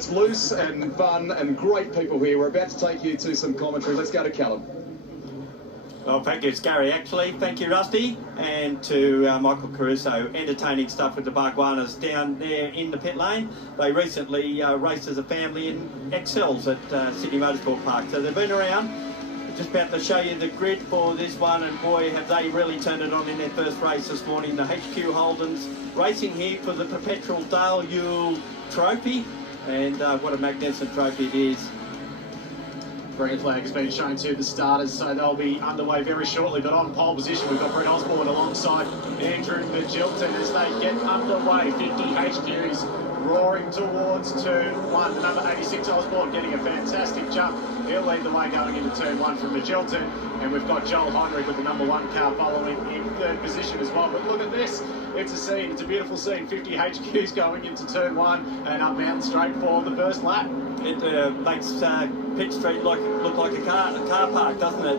It's loose and fun and great people here. We're about to take you to some commentary. Let's go to Callum. Well, thank you, it's Gary actually. Thank you, Rusty, and to Michael Caruso. Entertaining stuff with the Barguanas down there in the pit lane. They recently raced as a family in Excels at Sydney Motorsport Park, so they've been around. Just about to show you the grid for this one, and boy, have they really turned it on in their first race this morning. The HQ Holdens racing here for the Perpetual Dale Yule Trophy, and what a magnificent trophy it is. Green flag has been shown to the starters, so they'll be underway very shortly. But on pole position, we've got Brett Osborne alongside Andrew Magilton as they get underway. 50 HQs roaring towards turn one. The number 86 Osborne getting a fantastic jump. He'll lead the way going into turn one from Magilton. And we've got Joel Heinrich with the number one car following in third position as well. But look at this. It's a scene. It's a beautiful scene. 50 HQs going into turn one and up Mountain Straight for the first lap. It makes Pitt Street look like a car park, doesn't it?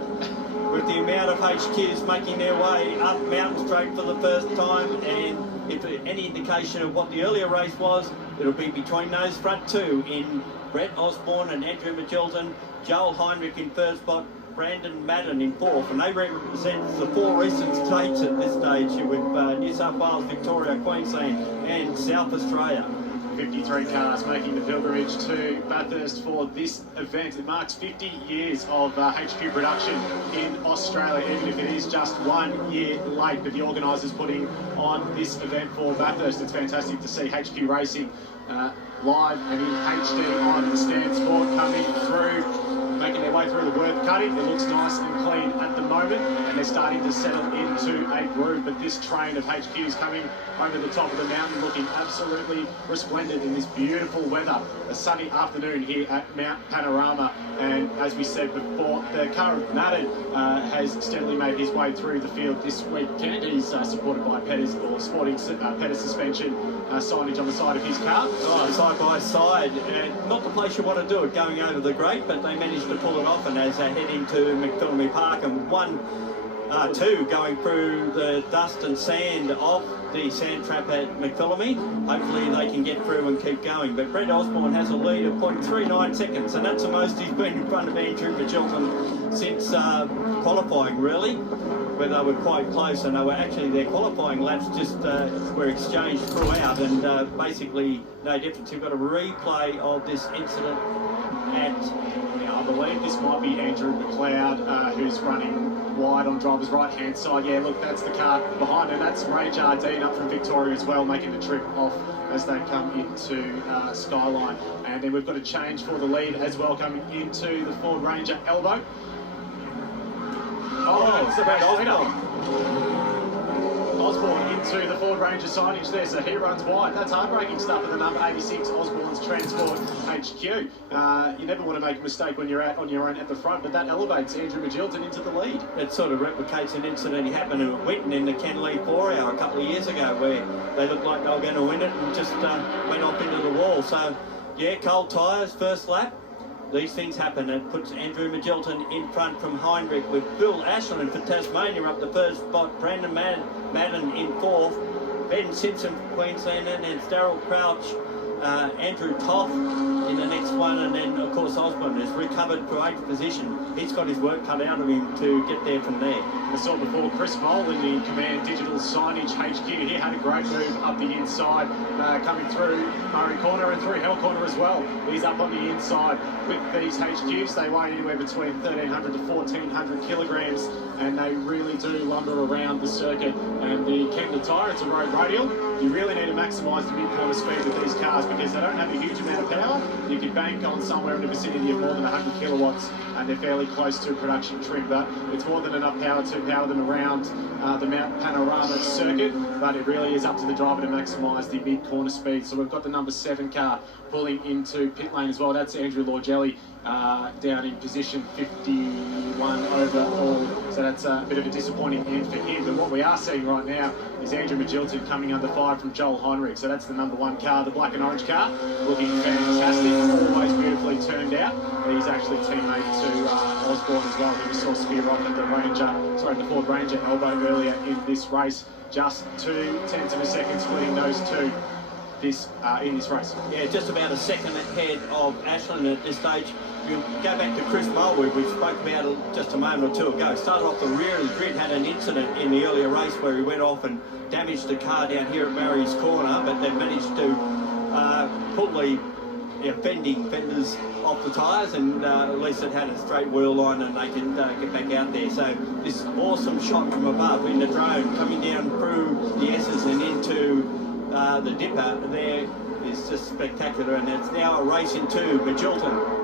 With the amount of HQs making their way up Mountain Straight for the first time, and if any indication of what the earlier race was, it'll be between those front two in Brett Osborne and Andrew Magilton, Joel Heinrich in third spot, Brandon Madden in fourth, and they represent the four eastern states at this stage with New South Wales, Victoria, Queensland and South Australia. 53 cars making the pilgrimage to Bathurst for this event. It marks 50 years of HQ production in Australia, even if it is just 1 year late. But the organisers putting on this event for Bathurst. It's fantastic to see HQ Racing live and in HD on the stand sport coming through, making their way through the Worth cutting. It looks nice and clean at the moment, and they're starting to settle into a groove. But this train of HQs coming over the top of the mountain, looking absolutely resplendent in this beautiful weather. A sunny afternoon here at Mount Panorama, and as we said before, the car of Madden has steadily made his way through the field this weekend. He's supported by Pettis, or sporting Pettis suspension signage on the side of his car. Oh, side by side, not the place you want to do it, going over the Great, but they managed to pull it off, and as they head into McPhillamy Park, and two going through the dust and sand of the sand trap at McPhillamy. Hopefully they can get through and keep going. But Brett Osborne has a lead of 0.39 seconds, and that's the most he's been in front of Andrew Magilton since qualifying, really, where they were quite close, and they were actually, their qualifying laps just were exchanged throughout, and basically no difference. You've got a replay of this incident at, I believe this might be Andrew McLeod, who's running wide on driver's right hand side. Yeah, look, that's the car behind her. That's Ray Jardine up from Victoria as well, making the trip off as they come into Skyline. And then we've got a change for the lead as well, coming into the Ford Ranger elbow. Oh, it's about Osborne into the Ford Ranger signage there, so he runs wide. That's heartbreaking stuff for the number 86 Osborne's Transport HQ. You never want to make a mistake when you're out on your own at the front, but that elevates Andrew Magilton into the lead. It sort of replicates an incident that happened at Winton in the Ken Lee 4 Hour a couple of years ago, where they looked like they were going to win it and just went off into the wall. So, yeah, cold tyres, first lap. These things happen. It puts Andrew Magilton in front from Heinrich, with Bill Ashland for Tasmania up the first spot, Brandon Madden in fourth, Ben Simpson from Queensland, and then Darryl Crouch, Andrew Toth in the next one, and then of course Osborne has recovered to 8th position. He's got his work cut out of him to get there from there. I saw before Chris Mole in the Command Digital Signage HQ. He had a great move up the inside, coming through Murray Corner and through Hell Corner as well. He's up on the inside with these HQs. They weigh anywhere between 1,300 to 1,400 kilograms, and they really do lumber around the circuit. And the Kenda tyre, it's a road radial. You really need to maximise the mid-corner speed with these cars because they don't have a huge amount of power. You can bank on somewhere in the vicinity of more than 100 kilowatts, and they're fairly close to production trim, but it's more than enough power to power them around the Mount Panorama circuit, but it really is up to the driver to maximise the mid-corner speed. So we've got the number 7 car pulling into pit lane as well. That's Andrew Lorgelli down in position 51 overall. So that's a bit of a disappointing end for him. But what we are seeing right now is Andrew Magilton coming under fire from Joel Heinrich. So that's the number 1 car, the black and orange car, looking fantastic, always beautifully turned out. He's actually teammate to Osborne as well, who we saw spear off at the Ford Ranger elbow earlier in this race. Just 0.2 of a second splitting those two. this in this race. Yeah, just about a second ahead of Ashland at this stage. You go back to Chris Mulway, we spoke about it just a moment or two ago. Started off the rear of the grid, had an incident in the earlier race where he went off and damaged the car down here at Barry's Corner, but they've managed to pull the fenders off the tyres, and at least it had a straight wheel line and they can get back out there. So this awesome shot from above in the drone coming down through the S's and into the dipper there is just spectacular, and it's now a race into Magilton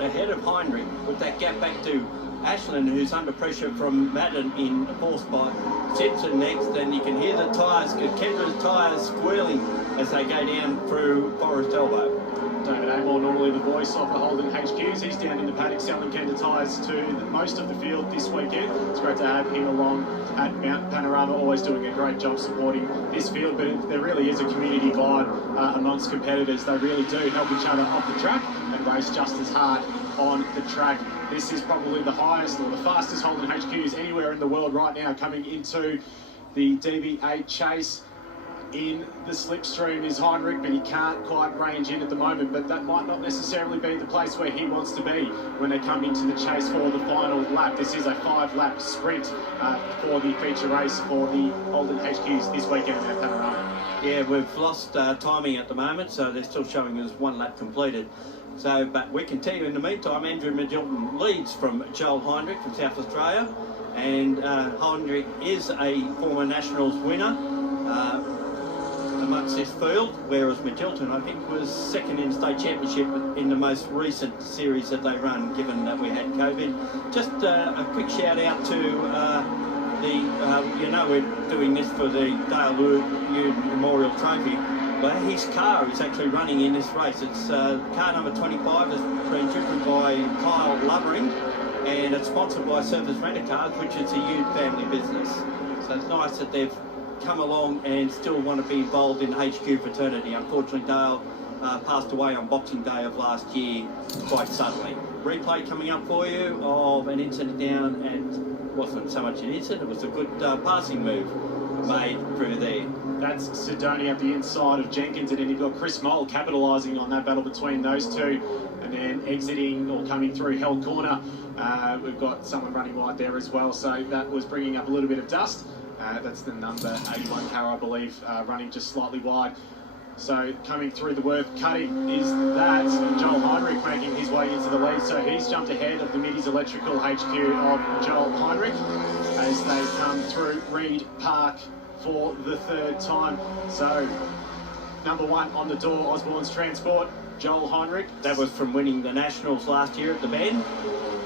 ahead of Heinrich with that gap back to Ashland, who's under pressure from Madden in the fourth spot. Simpson next, and you can hear the tyres, Kendra's tyres squealing as they go down through Forest Elbow. David Amor, normally the voice of the Holden HQs, he's down in the paddock selling Kenda tyres to most of the field this weekend. It's great to have him along at Mount Panorama, always doing a great job supporting this field, but there really is a community vibe amongst competitors. They really do help each other off the track and race just as hard on the track. This is probably the highest or the fastest Holden HQs anywhere in the world right now, coming into the DB8 chase. In the slipstream is Heinrich, but he can't quite range in at the moment, but that might not necessarily be the place where he wants to be when they come into the chase for the final lap. This is a 5-lap sprint for the feature race for the Holden HQs this weekend at Panorama. Yeah, we've lost timing at the moment, so they're still showing us 1 lap completed. So, but we continue in the meantime. Andrew Magilton leads from Joel Heinrich from South Australia, and Heinrich is a former Nationals winner amongst this field, whereas Magilton, I think, was second in state championship in the most recent series that they run, given that we had COVID. Just a quick shout out to we're doing this for the Dale Lewis Memorial Trophy. But his car is actually running in this race. It's car number 25, has been driven by Kyle Lovering, and it's sponsored by Service Rent-A-Cars, which is a Ute family business. So it's nice that they've come along and still want to be involved in HQ fraternity. Unfortunately, Dale passed away on Boxing Day of last year quite suddenly. Replay coming up for you of an incident down, and wasn't so much an incident, it was a good passing move made through there. That's Sidoni at the inside of Jenkins, and then you've got Chris Moll capitalising on that battle between those two, and then exiting or coming through Hell Corner. We've got someone running wide there as well, so that was bringing up a little bit of dust. That's the number 81 car, I believe, running just slightly wide. So coming through the Worth cutting is that Joel Heinrich making his way into the lead. So he's jumped ahead of the Middies Electrical HQ of Joel Heinrich as they come through Reed Park for the 3rd time. So number 1 on the door, Osborne's Transport, Joel Heinrich. That was from winning the Nationals last year at the Bend.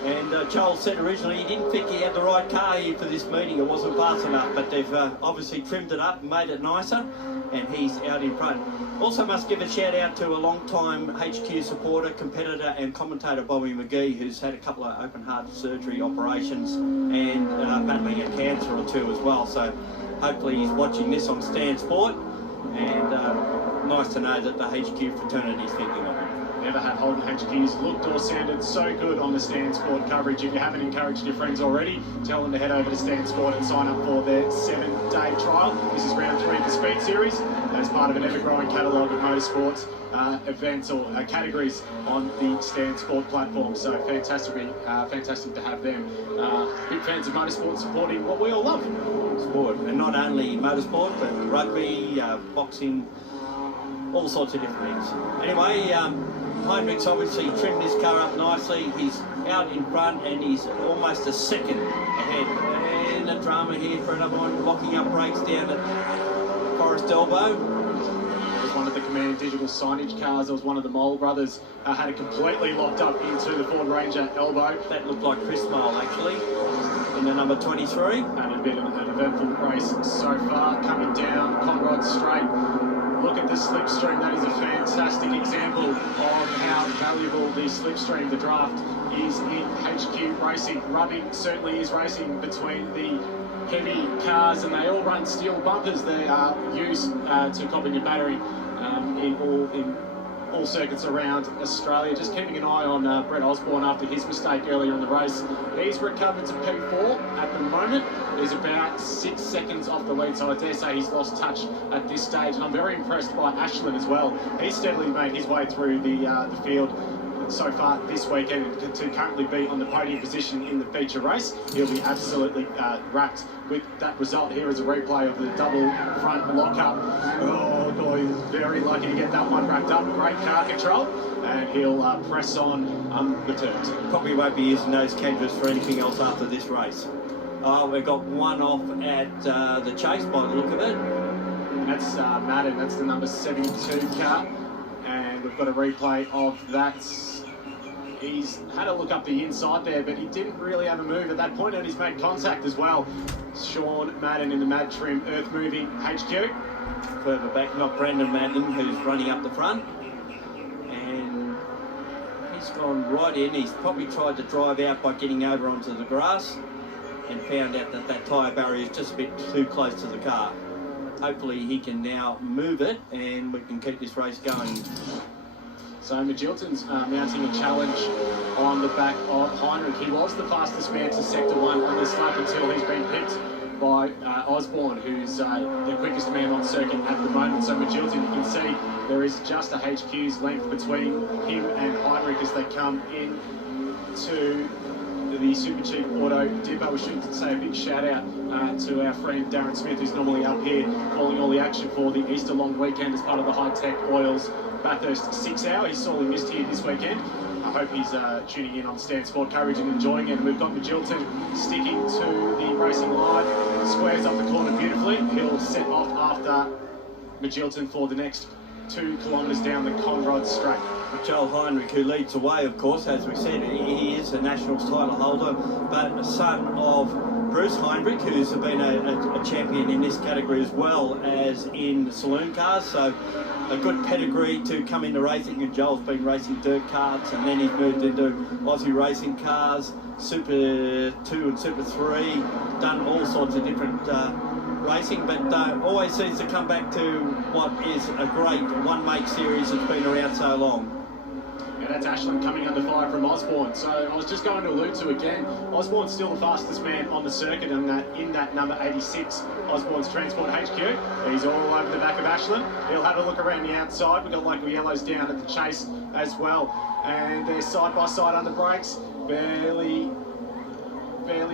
And Joel said originally he didn't think he had the right car here for this meeting. It wasn't fast enough, but they've obviously trimmed it up and made it nicer, and he's out in front. Also must give a shout out to a long-time HQ supporter, competitor and commentator Bobby McGee, who's had a couple of open heart surgery operations and battling a cancer or 2 as well. So hopefully he's watching this on Stan Sport, and nice to know that the HQ fraternity is thinking of him. Never have Holden HQs looked or sounded so good on the Stan Sport coverage. If you haven't encouraged your friends already, tell them to head over to Stan Sport and sign up for their 7-day trial. This is round 3 of the Speed Series, as part of an ever-growing catalogue of motorsports events or categories on the Stan Sport platform. So fantastic to have them. Big fans of motorsport supporting what we all love. Sport, and not only motorsport, but rugby, boxing, all sorts of different things. Anyway, Heinrich's obviously trimmed his car up nicely. He's out in front and he's almost a second ahead. And a drama here for another one, locking up brakes down at Forest Elbow. It was one of the Command Digital signage cars. It was one of the Mole brothers. Had it completely locked up into the Ford Ranger elbow. That looked like Chris Mole actually, in the number 23. And a bit of an eventful race so far. Coming down Conrod Straight. Look at the slipstream. That is a fantastic example of how valuable the slipstream, the draft, is in HQ racing. Rubbing certainly is racing between the heavy cars, and they all run steel bumpers. They are used to copping a battery in all circuits around Australia. Just keeping an eye on Brett Osborne after his mistake earlier in the race. He's recovered to P4 at the moment. He's about 6 seconds off the lead, so I dare say he's lost touch at this stage. And I'm very impressed by Ashland as well. He's steadily made his way through the field so far this weekend, to currently be on the podium position in the feature race. He'll be absolutely wrapped with that result. Here is a replay of the double front lockup. Oh boy, he's very lucky to get that one wrapped up. Great car control, and he'll press on unperturbed. Probably won't be using those canvas for anything else after this race. We've got one off at the chase by the look of it. And that's Madden, that's the number 72 car. And we've got a replay of that. He's had a look up the inside there, but he didn't really have a move at that point, and he's made contact as well. Sean Madden in the Mad Trim Earth Moving HQ. Further back, not Brandon Madden, who's running up the front. And he's gone right in. He's probably tried to drive out by getting over onto the grass and found out that that tyre barrier is just a bit too close to the car. Hopefully he can now move it and we can keep this race going. So Magilton's mounting a challenge on the back of Heinrich. He was the fastest man to Sector 1 on this lap until he's been pipped by Osborne, who's the quickest man on circuit at the moment. So Magilton, you can see there is just a HQ's length between him and Heinrich as they come in to the Super Cheap Auto Depot. We should say a big shout out to our friend Darren Smith, who's normally up here calling all the action for the Easter long weekend as part of the High Tech Oils Bathurst 6 hour. He's sorely missed here this weekend. I hope he's tuning in on Stan Sport coverage and enjoying it. And we've got Magilton sticking to the racing line, squares up the corner beautifully. He'll set off after Magilton for the next 2 kilometres down the Conrod Straight. Joel Heinrich, who leads away, of course, as we said, he is a Nationals title holder, but a son of Bruce Heinrich, who's been a champion in this category as well as in the saloon cars, so a good pedigree to come into racing. And Joel's been racing dirt karts, and then he's moved into Aussie racing cars, Super 2 and Super 3, done all sorts of different racing, but always seems to come back to what is a great one-make series that's been around so long. Yeah, that's Ashland coming under fire from Osborne. So I was just going to allude to again, Osborne's still the fastest man on the circuit, and that in that number 86, Osborne's Transport HQ. He's all over the back of Ashland. He'll have a look around the outside. We've got local yellows down at the chase as well. And they're side by side under brakes. Barely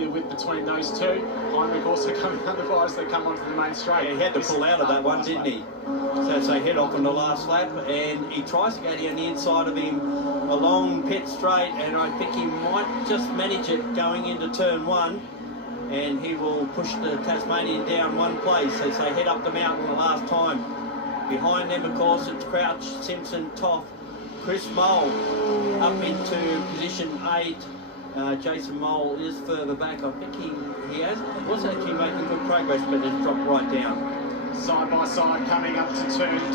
a width between those two. Heinrich also coming under fire as they come onto the main straight. Yeah, he had to pull out of that one, didn't he? So as they head off on the last lap, and he tries to go down the inside of him along pit straight, and I think he might just manage it going into turn 1, and he will push the Tasmanian down one place as they head up the mountain the last time. Behind them, of course, it's Crouch, Simpson, Toff, Chris Mole up into position 8. Jason Mole is further back. I think he was actually making good progress, but has dropped right down. Side by side coming up to turn 2.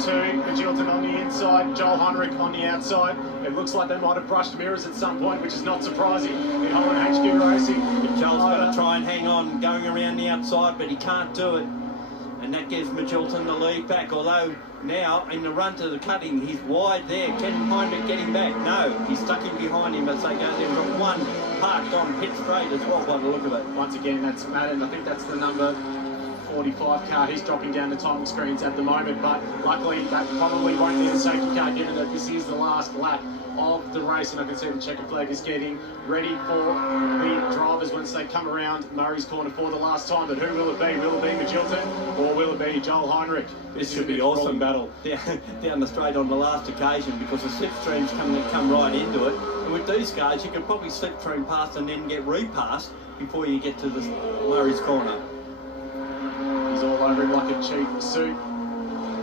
Magilton on the inside, Joel Heinrich on the outside. It looks like they might have brushed mirrors at some point, which is not surprising in Holden HQ Racing. Joel's got to try and hang on, going around the outside, but he can't do it. And that gives Magilton the lead back, although now in the run to the cutting, he's wide there. Can Heinrich get him back? No, he's stuck in behind him as they go there. We've got one parked on pit straight as well by the look of it. Once again, that's Madden. I think that's the number 45 car. He's dropping down the timing screens at the moment, but luckily that probably won't need a safety car given that this is the last lap of the race, and I can see the checker flag is getting ready for the drivers once they come around Murray's corner for the last time. But who will it be? Will it be Magilton or will it be Joel Heinrich? This should be awesome battle down the straight on the last occasion, because the slipstreams come right into it, and with these guys you can probably slipstream past and then get repassed before you get to the Murray's corner. He's all over him like a cheap suit.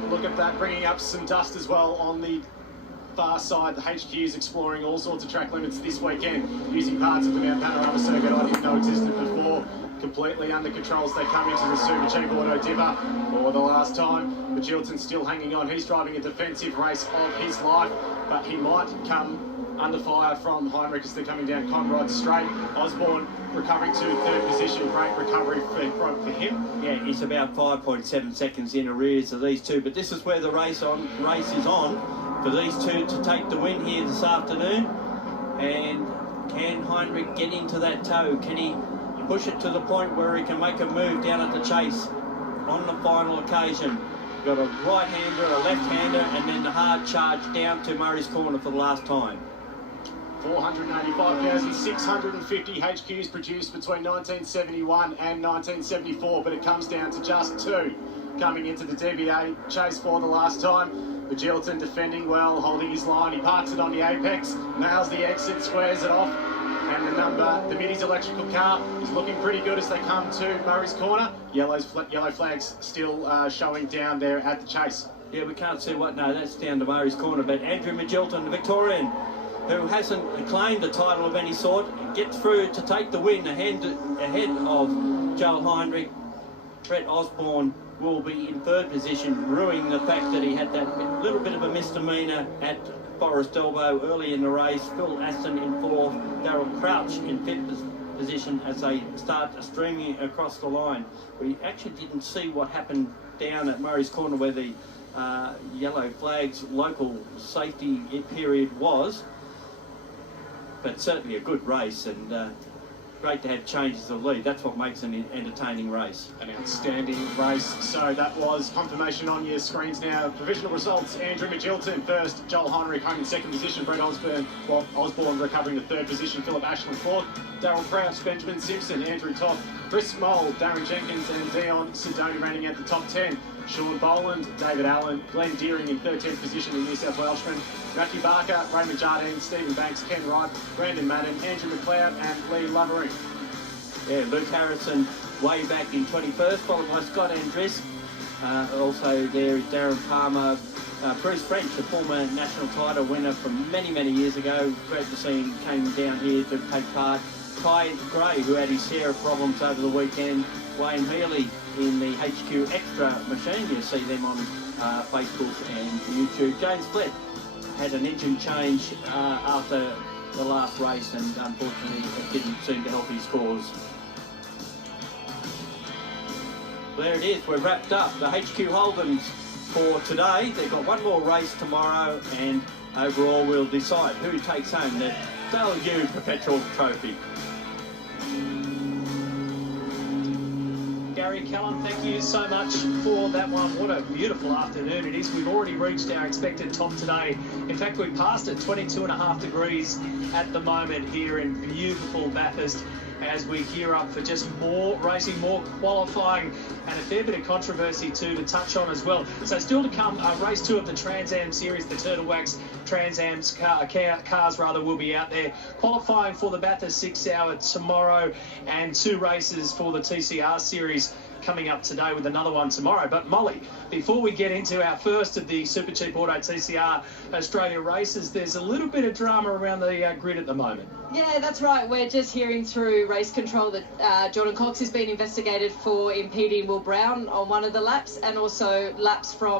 Look at that, bringing up some dust as well on the far side. The HQ is exploring all sorts of track limits this weekend, using parts of the Mount Panorama circuit I didn't know existed before. Completely under control as they come into the Super Cheap Auto Dipper for the last time. Magilton's still hanging on. He's driving a defensive race of his life, but he might come under fire from Heinrich as they're coming down Conrod Straight. Osborne recovering to 3rd position. Great recovery for him. Yeah, he's about 5.7 seconds in arrears of these two, but this is where the race is on. for these two to take the win here this afternoon. And can Heinrich get into that toe? Can he push it to the point where he can make a move down at the chase on the final occasion? Got a right-hander, a left-hander, and then the hard charge down to Murray's Corner for the last time. 485,000, 650 HQs produced between 1971 and 1974, but it comes down to just two coming into the DBA chase for the last time. Magilton defending well, holding his line. He parks it on the apex, nails the exit, squares it off, and the Middy's electrical car is looking pretty good as they come to Murray's Corner. Yellow flags still showing down there at the chase. Yeah, we can't see what. No, that's down to Murray's Corner. But Andrew Magilton, the Victorian, who hasn't claimed a title of any sort, gets through to take the win ahead of Joel Heinrich. Brett Osborne will be in third position, ruining the fact that he had that little bit of a misdemeanor at Forest Elbow early in the race. Phil Aston in fourth, Darryl Crouch in fifth position as they start streaming across the line. We actually didn't see what happened down at Murray's Corner where the yellow flags local safety period was, but certainly a good race, and great to have changes of lead. That's what makes an entertaining race. An outstanding race. So that was confirmation on your screens now. Provisional results: Andrew Magilton first, Joel Heinrich home in second position, Brett Osborne recovering the third position, Philip Ashland fourth, Darryl Crouch, Benjamin Simpson, Andrew Toth, Chris Moll, Darren Jenkins and Dion Sidoni running at the top 10. Sean Boland, David Allen, Glenn Deering in 13th position, in New South Welshman, Matthew Barker, Raymond Jardine, Stephen Banks, Ken Wright, Brandon Madden, Andrew McLeod and Lee Lovering. Yeah, Luke Harrison way back in 21st, followed by Scott Andrisk. Also there is Darren Palmer, Bruce French, the former national title winner from many, many years ago. Great to see him came down here to take part. Ty Gray, who had his share of problems over the weekend. Wayne Healy in the HQ Extra machine. You see them on Facebook and YouTube. James Flett had an engine change after the last race, and unfortunately it didn't seem to help his cause. There it is, we're wrapped up. The HQ Holdens for today. They've got one more race tomorrow, and overall we'll decide who takes home the Dale U Perpetual Trophy. Gary Callum, thank you so much for that one. What a beautiful afternoon it is. We've already reached our expected top today. In fact, we passed it 22.5 degrees at the moment here in beautiful Bathurst as we gear up for just more racing, more qualifying, and a fair bit of controversy too to touch on as well. So still to come, race 2 of the Trans Am series, the Turtle Wax Trans Am's cars will be out there qualifying for the Bathurst 6 Hour tomorrow, and 2 races for the TCR series coming up today with another one tomorrow. But Molly, before we get into our first of the Super Cheap Auto TCR Australia races, there's a little bit of drama around the grid at the moment. Yeah, that's right. We're just hearing through race control that Jordan Cox has been investigated for impeding Will Brown on one of the laps, and also laps from